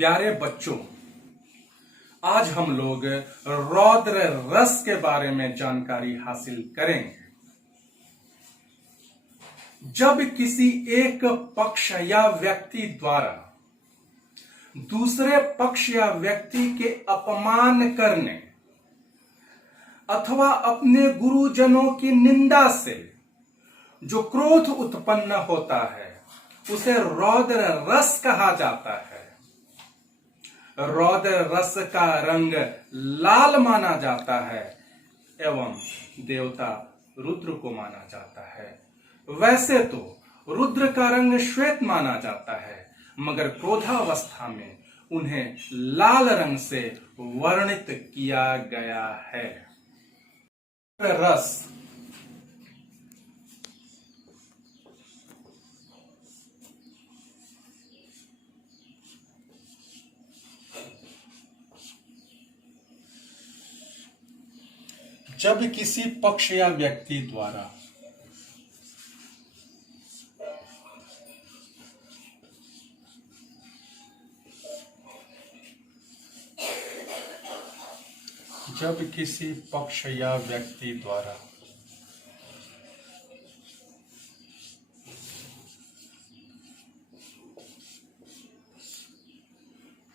प्यारे बच्चों, आज हम लोग रौद्र रस के बारे में जानकारी हासिल करेंगे। जब किसी एक पक्ष या व्यक्ति द्वारा दूसरे पक्ष या व्यक्ति के अपमान करने अथवा अपने गुरुजनों की निंदा से जो क्रोध उत्पन्न होता है उसे रौद्र रस कहा जाता है। रौद्र रस का रंग लाल माना जाता है एवं देवता रुद्र को माना जाता है। वैसे तो रुद्र का रंग श्वेत माना जाता है, मगर क्रोधावस्था में उन्हें लाल रंग से वर्णित किया गया है। रस जब किसी पक्ष या व्यक्ति द्वारा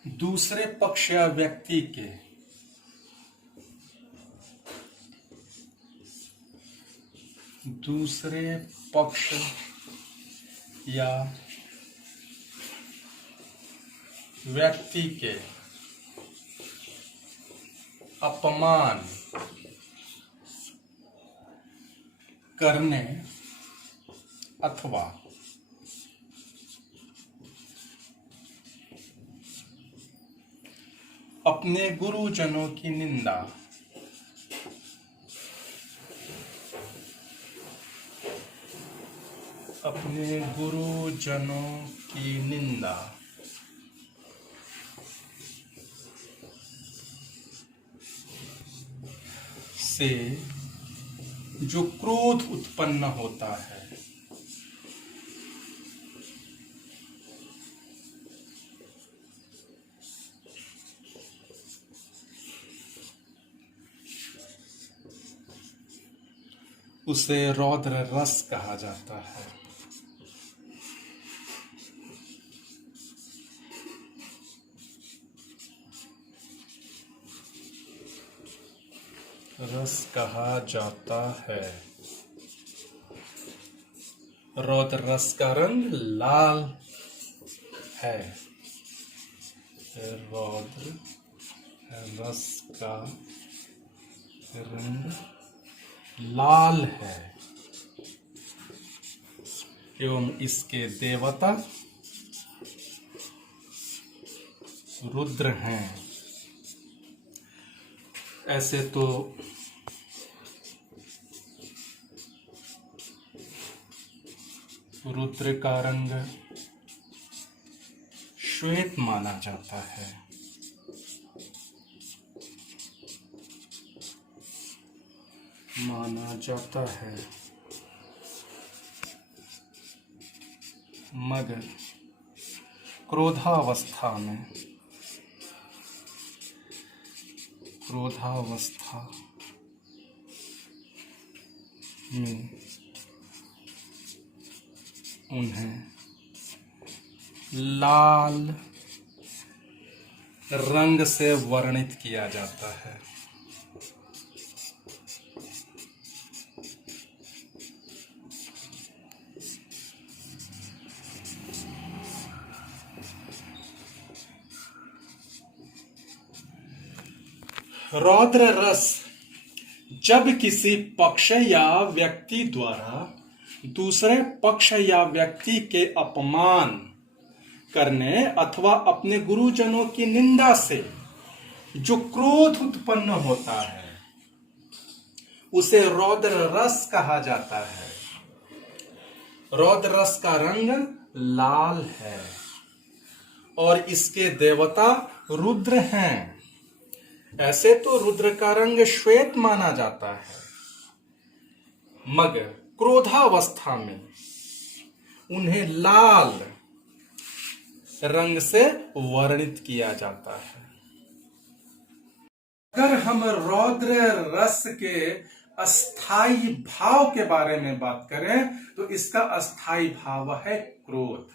दूसरे पक्ष या व्यक्ति के अपमान करने अथवा अपने गुरुजनों की निंदा से जो क्रोध उत्पन्न होता है उसे रौद्र रस कहा जाता है। रौद्र रस का रंग लाल है। रौद्र रस का रंग लाल है एवं इसके देवता रुद्र हैं। ऐसे तो रुद्र का रंग श्वेत माना जाता है, मगर क्रोधावस्था में उन्हें लाल रंग से वर्णित किया जाता है। रौद्र रस जब किसी पक्ष या व्यक्ति द्वारा दूसरे पक्ष या व्यक्ति के अपमान करने अथवा अपने गुरुजनों की निंदा से जो क्रोध उत्पन्न होता है उसे रौद्र रस कहा जाता है। रौद्र रस का रंग लाल है और इसके देवता रुद्र हैं। ऐसे तो रुद्र का रंग श्वेत माना जाता है, मगर क्रोधावस्था में उन्हें लाल रंग से वर्णित किया जाता है। अगर हम रौद्र रस के अस्थाई भाव के बारे में बात करें तो इसका अस्थाई भाव है क्रोध।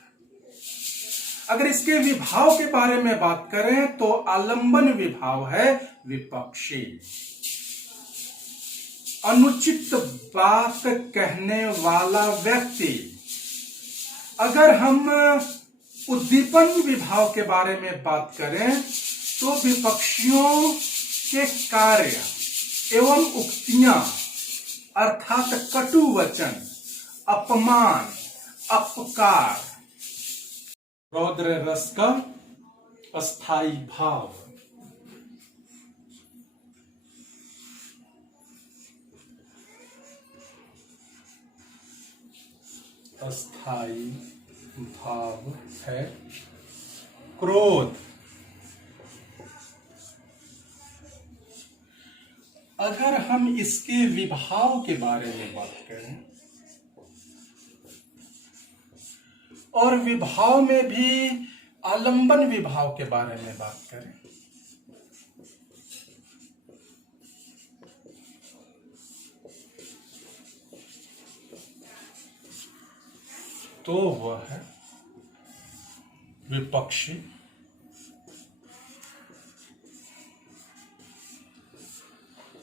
अगर इसके विभाव के बारे में बात करें तो आलंबन विभाव है विपक्षी। अनुचित बात कहने वाला व्यक्ति। अगर हम उद्दीपन विभाव के बारे में बात करें तो विपक्षियों के कार्य एवं उक्तियां अर्थात कटु वचन, अपमान, अपकार। रौद्र रस का अस्थाई भाव। अस्थाई भाव है क्रोध। अगर हम इसके विभाव के बारे में बात करें और विभाव में भी आलंबन विभाव के बारे में बात करें तो वह है विपक्षी,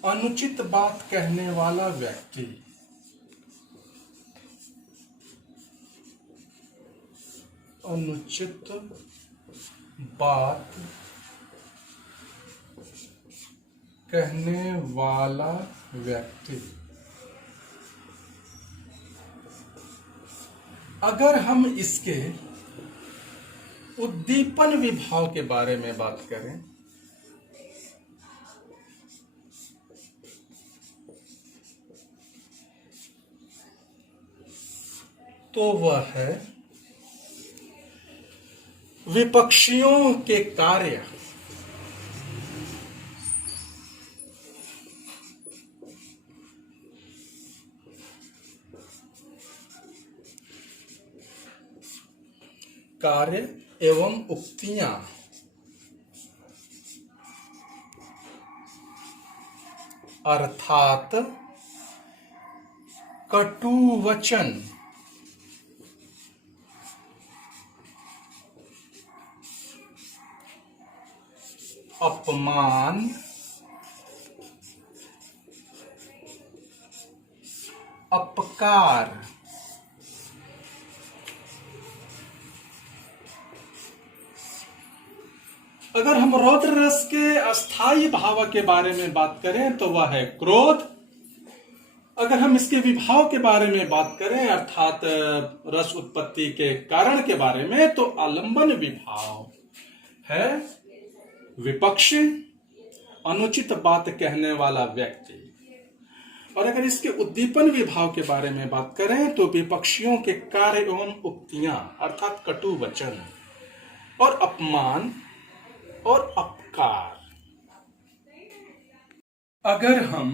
अनुचित बात कहने वाला व्यक्ति, अनुचित बात कहने वाला व्यक्ति। अगर हम इसके उद्दीपन विभाव के बारे में बात करें तो वह है विपक्षियों के कार्य, कार्य एवं उक्तियां अर्थात कटु वचन, अपमान, अपकार। अगर हम रौद्र रस के अस्थाई भाव के बारे में बात करें तो वह है क्रोध। अगर हम इसके विभाव के बारे में बात करें अर्थात रस उत्पत्ति के कारण के बारे में तो आलंबन विभाव है विपक्ष, अनुचित बात कहने वाला व्यक्ति। और अगर इसके उद्दीपन विभाव के बारे में बात करें तो विपक्षियों के कार्य एवं उक्तियां अर्थात कटु वचन और अपमान और अपकार। अगर हम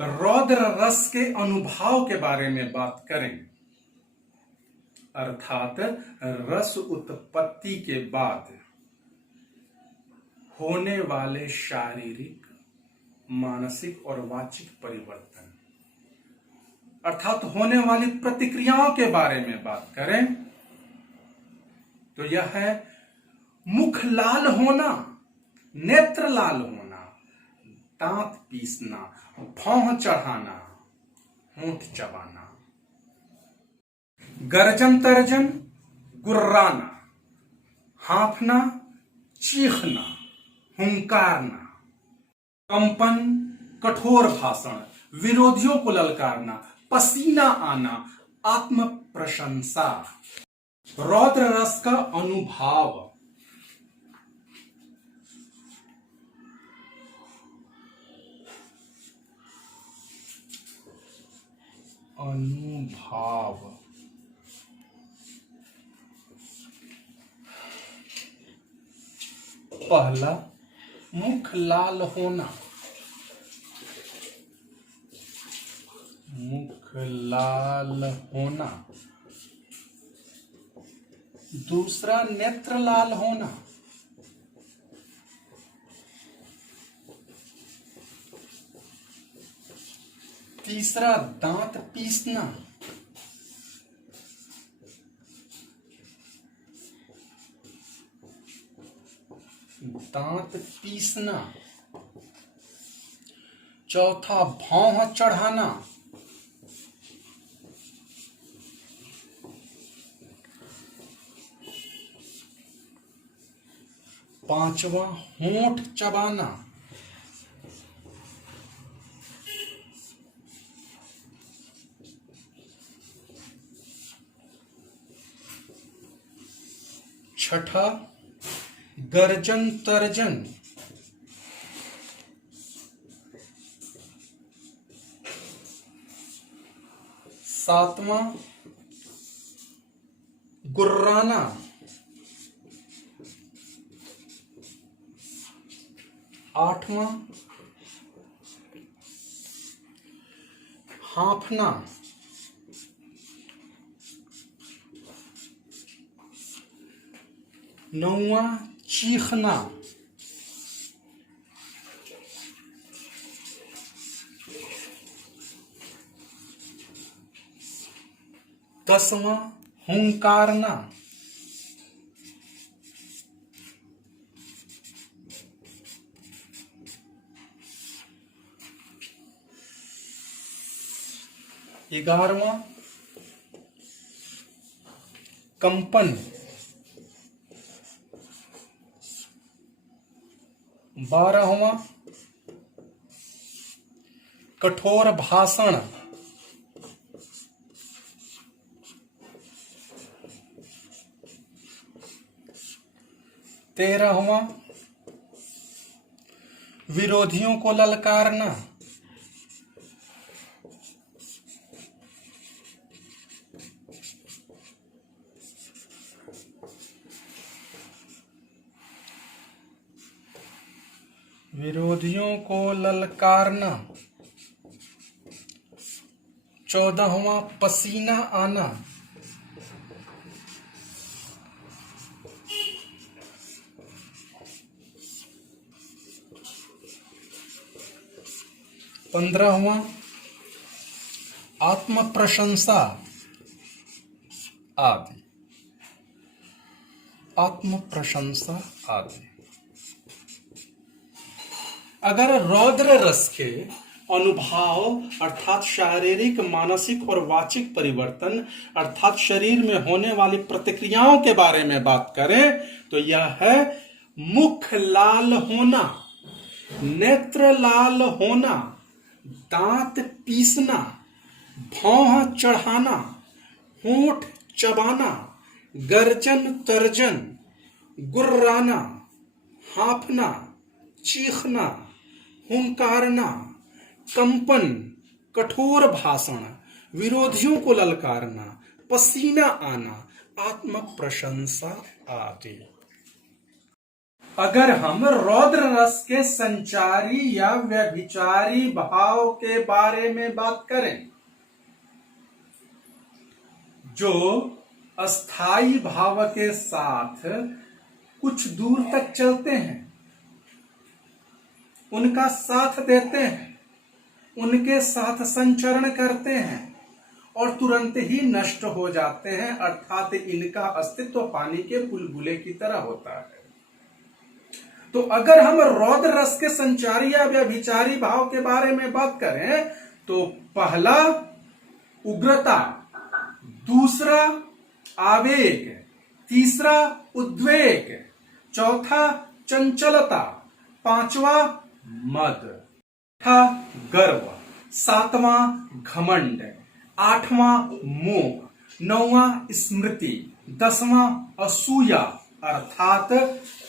रौद्र रस के अनुभाव के बारे में बात करें अर्थात रस उत्पत्ति के बाद होने वाले शारीरिक, मानसिक और वाचिक परिवर्तन अर्थात होने वाली प्रतिक्रियाओं के बारे में बात करें तो यह है मुख लाल होना, नेत्र लाल होना, दांत पीसना, भौं चढ़ाना, होंठ चबाना, गर्जन तर्जन, गुर्राना, हांफना, चीखना, हुंकारना, कंपन, कठोर भाषण, विरोधियों को ललकारना, पसीना आना, आत्म प्रशंसा। रौद्र रस का अनुभाव पहला मुख लाल होना, मुख लाल होना, दूसरा नेत्र लाल होना, तीसरा दांत पीसना, दांत पीसना, चौथा भौं चढ़ाना, पांचवा होंठ चबाना, छठा गर्जन तर्जन, सातवां गुर्राना, आठवां हाँफना, नौवां चीखना, दसवां हुंकारना, 11वां कंपन, 12वां कठोर भाषण, 13वां विरोधियों को ललकारना, 14वां पसीना आना, 15वां आत्म प्रशंसा आदि, आत्म प्रशंसा आदि। अगर रौद्र रस के अनुभाव अर्थात शारीरिक, मानसिक और वाचिक परिवर्तन अर्थात शरीर में होने वाली प्रतिक्रियाओं के बारे में बात करें तो यह है मुख लाल होना, नेत्र लाल होना, दांत पीसना, भौं चढ़ाना, होंठ चबाना, गर्जन तर्जन, गुर्राना, हाँफना, चीखना, हुंकारना, कंपन, कठोर भाषण, विरोधियों को ललकारना, पसीना आना, आत्म प्रशंसा आदि। अगर हम रौद्र रस के संचारी या व्यभिचारी भाव के बारे में बात करें जो अस्थाई भाव के साथ कुछ दूर तक चलते हैं, उनका साथ देते हैं, उनके साथ संचरण करते हैं और तुरंत ही नष्ट हो जाते हैं, अर्थात इनका अस्तित्व पानी के बुलबुले की तरह होता है। तो अगर हम रौद्र रस के संचारी या व्यभिचारी भाव के बारे में बात करें तो पहला उग्रता, दूसरा आवेग, तीसरा उद्वेग, चौथा चंचलता, पांचवा मद, छठा गर्व, सातवां घमंड, आठवां मोह, नौवां स्मृति, 10वां असूया अर्थात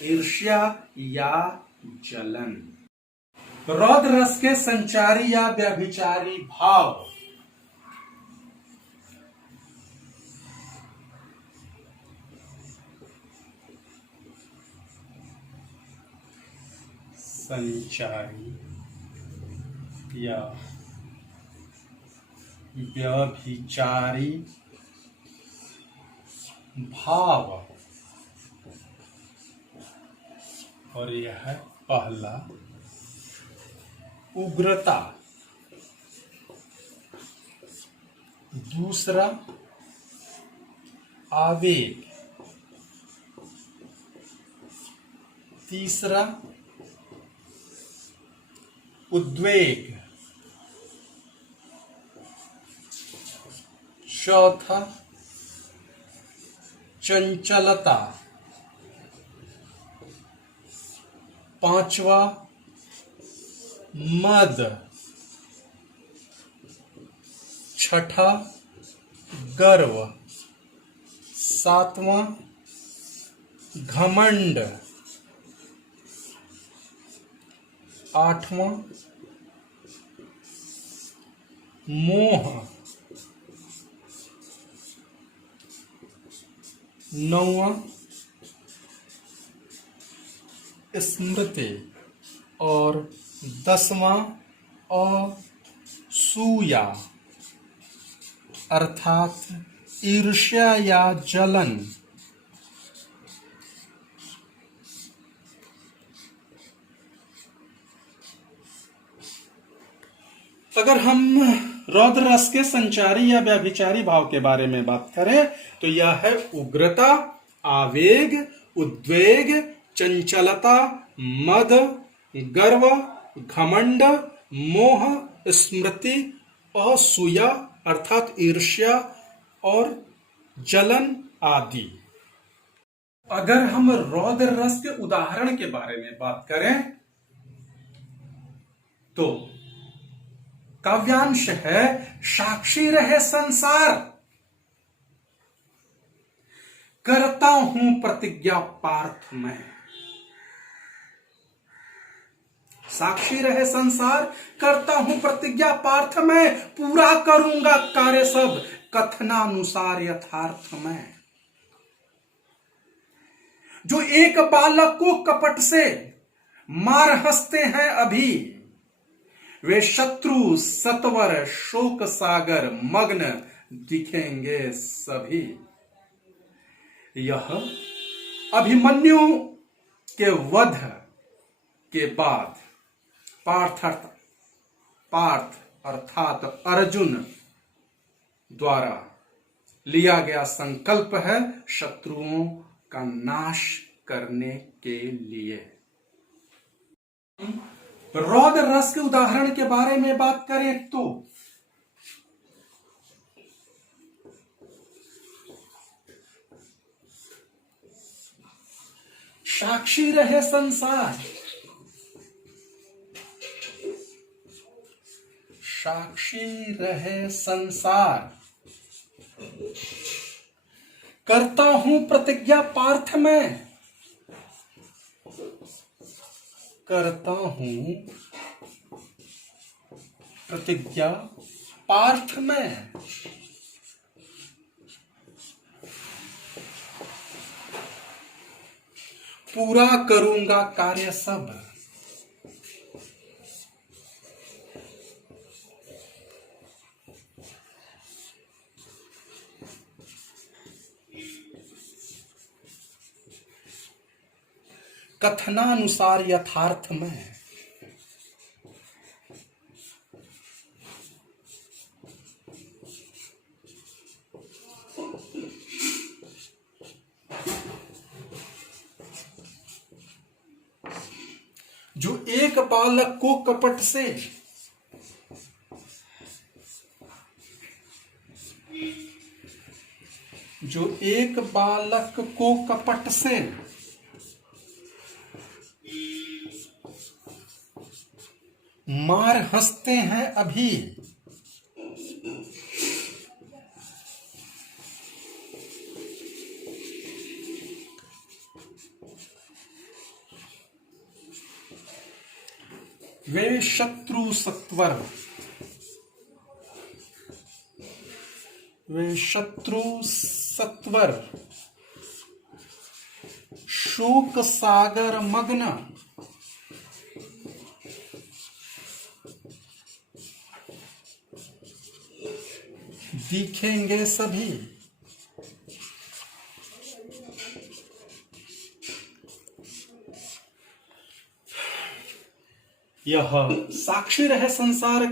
ईर्ष्या या जलन। रौद्र रस के संचारी या व्यभिचारी भाव संचारी या व्यभिचारी भाव और यह है पहला उग्रता, दूसरा आवेग, तीसरा उद्वेग, चौथा चंचलता, पांचवा मद, छठा गर्व, सातवां घमंड, आठवां मोह, नौवां स्मृति और 10वां असूया अर्थात ईर्ष्या या जलन। अगर हम रौद्र रस के संचारी या व्याभिचारी भाव के बारे में बात करें तो यह है उग्रता, आवेग, उद्वेग, चंचलता, मद, गर्व, घमंड, मोह, स्मृति, असूया अर्थात ईर्ष्या और जलन आदि। अगर हम रौद्र रस के उदाहरण के बारे में बात करें तो काव्यांश है साक्षी रहे संसार, करता हूं प्रतिज्ञा पार्थ में। साक्षी रहे संसार, करता हूं प्रतिज्ञा पार्थ में, पूरा करूंगा कार्य सब कथनानुसार यथार्थ में। जो एक बालक को कपट से मार हंसते हैं अभी, वे शत्रु सत्वर शोक सागर मग्न दिखेंगे सभी। यह अभिमन्यु के वध के बाद पार्थ अर्थात अर्जुन द्वारा लिया गया संकल्प है शत्रुओं का नाश करने के लिए। रौद्र रस के उदाहरण के बारे में बात करें तो साक्षी रहे संसार, साक्षी रहे संसार, करता हूं प्रतिज्ञा पार्थ में, करता हूं प्रतिज्ञा पार्थ में। पूरा करूंगा कार्य सब। कथनानुसार यथार्थ में। जो एक बालक को कपट से मार हंसते हैं अभी, वे शत्रु सत्वर शोक सागर मग्न दिखेंगे सभी। यह साक्षी रहे संसार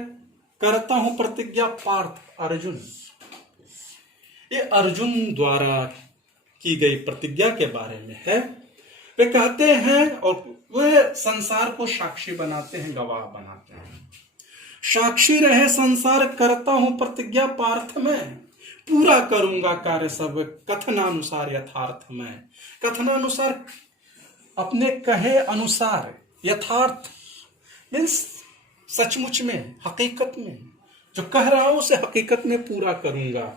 करता हूं प्रतिज्ञा पार्थ अर्जुन। ये अर्जुन द्वारा की गई प्रतिज्ञा के बारे में है। वे कहते हैं और वे संसार को साक्षी बनाते हैं, गवाह बनाते हैं। साक्षी रहे संसार करता हूं प्रतिज्ञा पार्थ में, पूरा करूंगा कार्य सब कथनानुसार यथार्थ में। कथनानुसार अपने कहे अनुसार, यथार्थ मीन्स सचमुच में, हकीकत में, जो कह रहा हूं उसे हकीकत में पूरा करूंगा।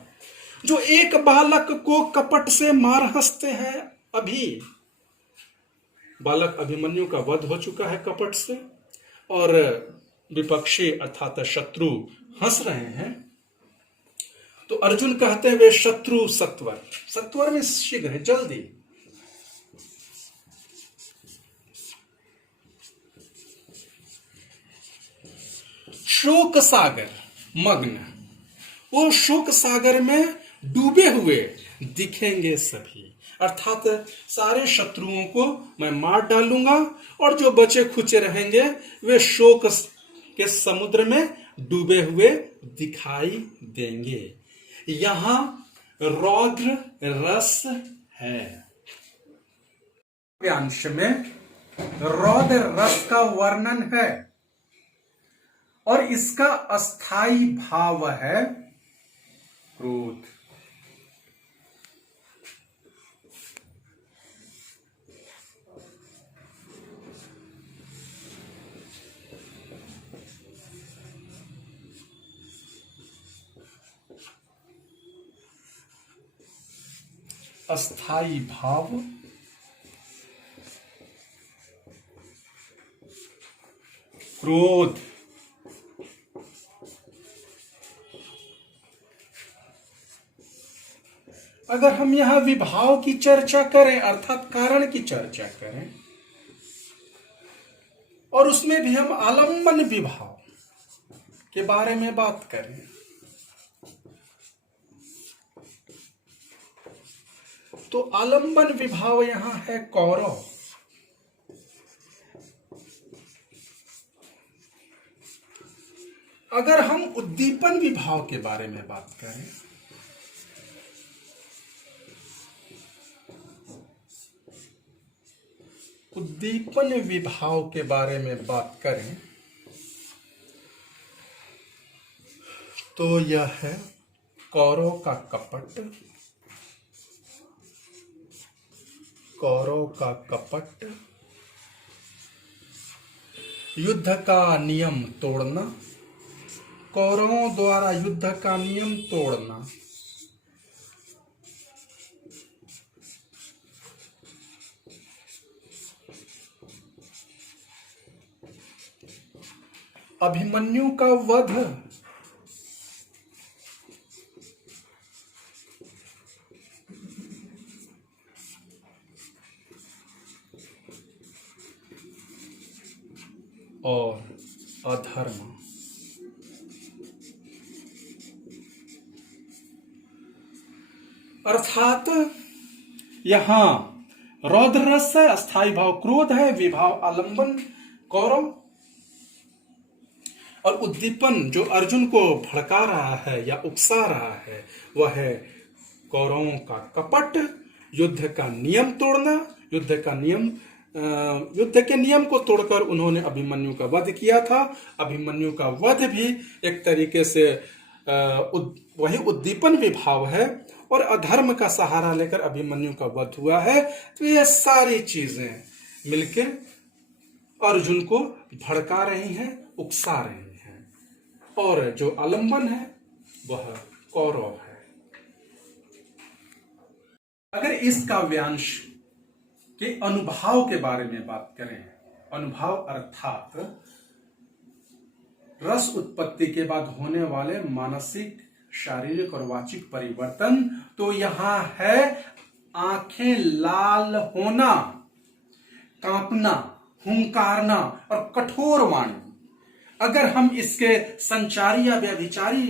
जो एक बालक को कपट से मार हंसते हैं, अभी बालक अभिमन्यु का वध हो चुका है कपट से, और विपक्षी अर्थात शत्रु हंस रहे हैं, तो अर्जुन कहते हैं वे शत्रु सत्वर, सत्वर में शीघ्र है, जल्दी। शोक सागर मग्न, वो शोक सागर में डूबे हुए दिखेंगे सभी, अर्थात सारे शत्रुओं को मैं मार डालूंगा और जो बचे खुचे रहेंगे वे शोक के समुद्र में डूबे हुए दिखाई देंगे। यहां रौद्र रस है। काव्यांश में रौद्र रस का वर्णन है और इसका अस्थाई भाव है क्रोध। अस्थाई भाव क्रोध। अगर हम यहां विभाव की चर्चा करें अर्थात कारण की चर्चा करें और उसमें भी हम आलंबन विभाव के बारे में बात करें, तो आलंबन विभाव यहां है कौरव। अगर हम उद्दीपन विभाव के बारे में बात करें, उद्दीपन विभाव के बारे में बात करें तो यह है कौरव का कपट, कौरव का कपट, युद्ध का नियम तोड़ना, कौरवों द्वारा युद्ध का नियम तोड़ना, अभिमन्यु का वध, और अधर्म। अर्थात यहां रौद्र रस है, अस्थाई भाव क्रोध है, विभाव आलंबन कौरव, और उद्दीपन जो अर्जुन को भड़का रहा है या उकसा रहा है वह है कौरवों का कपट, युद्ध का नियम तोड़ना, युद्ध के नियम को तोड़कर उन्होंने अभिमन्यु का वध किया था। अभिमन्यु का वध भी एक तरीके से वही उद्दीपन विभाव है और अधर्म का सहारा लेकर अभिमन्यु का वध हुआ है। तो ये सारी चीजें मिलकर अर्जुन को भड़का रही हैं, उकसा रही हैं, और जो आलंबन है वह कौरव है। अगर इस काव्यांश के अनुभाव के बारे में बात करें, अनुभाव अर्थात रस उत्पत्ति के बाद होने वाले मानसिक, शारीरिक और वाचिक परिवर्तन, तो यहां है आंखें लाल होना, कांपना, हुंकारना और कठोर वाणी। अगर हम इसके संचारी या व्यभिचारी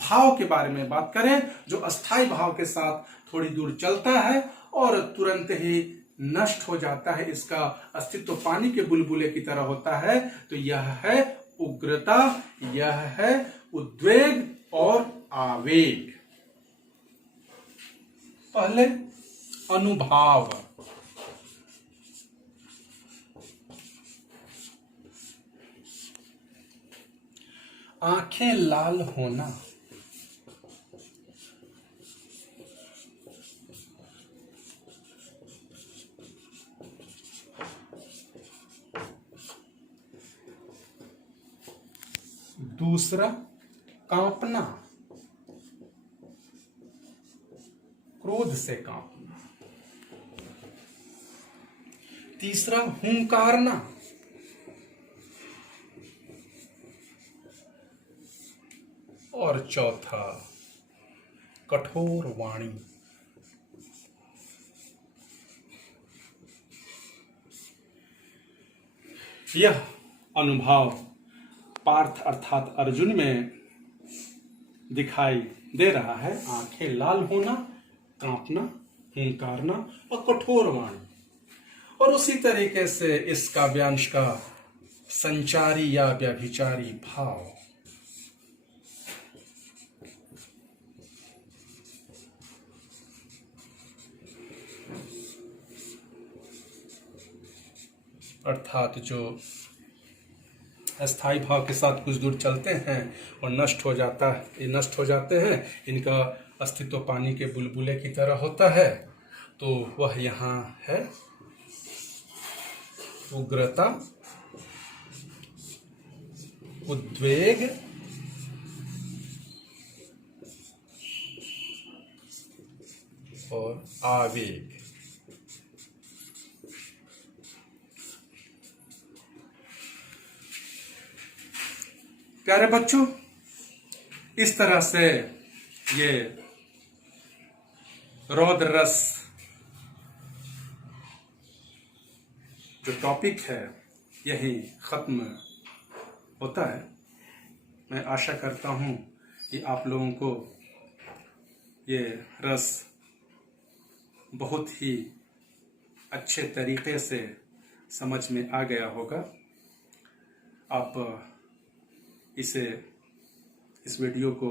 भाव के बारे में बात करें जो अस्थाई भाव के साथ थोड़ी दूर चलता है और तुरंत ही नष्ट हो जाता है, इसका अस्तित्व पानी के बुलबुले की तरह होता है, तो यह है उग्रता, यह है उद्वेग और आवेग। पहले अनुभाव। आंखें लाल होना, दूसरा कांपना, क्रोध से कांपना, तीसरा हुंकारना, और चौथा कठोर वाणी। यह अनुभव पार्थ अर्थात अर्जुन में दिखाई दे रहा है। आंखें लाल होना, कांपना, हुंकारना और कठोर वाणी। और उसी तरीके से इस काव्यांश का संचारी या व्यभिचारी भाव। अर्थात जो अस्थाई भाव के साथ कुछ दूर चलते हैं और नष्ट हो जाते हैं, इनका अस्तित्व पानी के बुलबुले की तरह होता है, तो वह यहाँ है उग्रता, उद्वेग और आवेग। प्यारे बच्चों, इस तरह से ये रौद्र रस जो टॉपिक है यही खत्म होता है। मैं आशा करता हूं कि आप लोगों को ये रस बहुत ही अच्छे तरीके से समझ में आ गया होगा। आप इस वीडियो को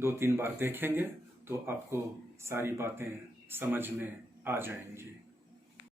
2-3 बार देखेंगे तो आपको सारी बातें समझ में आ जाएंगी।